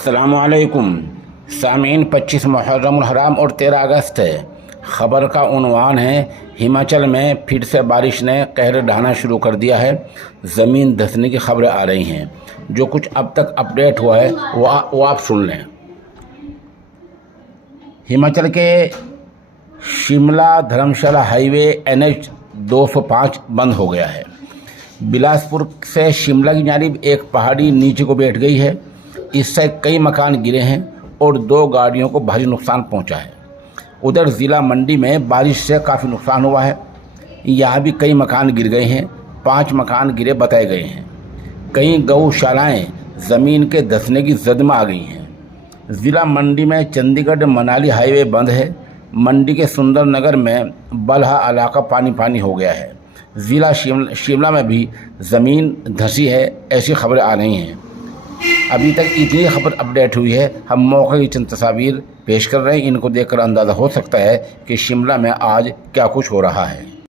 अस्सलामुअलैकुम सामीन। 25 मुहर्रम हराम और 13 अगस्त है। ख़बर का उन्वान है, हिमाचल में फिर से बारिश ने कहर ढाना शुरू कर दिया है। ज़मीन धंसने की खबरें आ रही हैं। जो कुछ अब तक अपडेट हुआ है वो आप सुन लें। हिमाचल के शिमला धर्मशाला हाईवे NH 205 बंद हो गया है। बिलासपुर से शिमला की जानिब एक पहाड़ी नीचे को बैठ गई है। इससे कई मकान गिरे हैं और 2 गाड़ियों को भारी नुकसान पहुंचा है। उधर ज़िला मंडी में बारिश से काफ़ी नुकसान हुआ है। यहाँ भी कई मकान गिर गए हैं। 5 मकान गिरे बताए गए हैं। कई गौशालाएं ज़मीन के धंसने की जद में आ गई हैं। ज़िला मंडी में चंडीगढ़ मनाली हाईवे बंद है। मंडी के सुंदर नगर में बलहा इलाका पानी पानी हो गया है। ज़िला शिमला में भी ज़मीन धंसी है, ऐसी खबरें आ रही हैं। अभी तक इतनी खबर अपडेट हुई है। हम मौके की चंद तस्वीर पेश कर रहे हैं। इनको देखकर अंदाज़ा हो सकता है कि शिमला में आज क्या कुछ हो रहा है।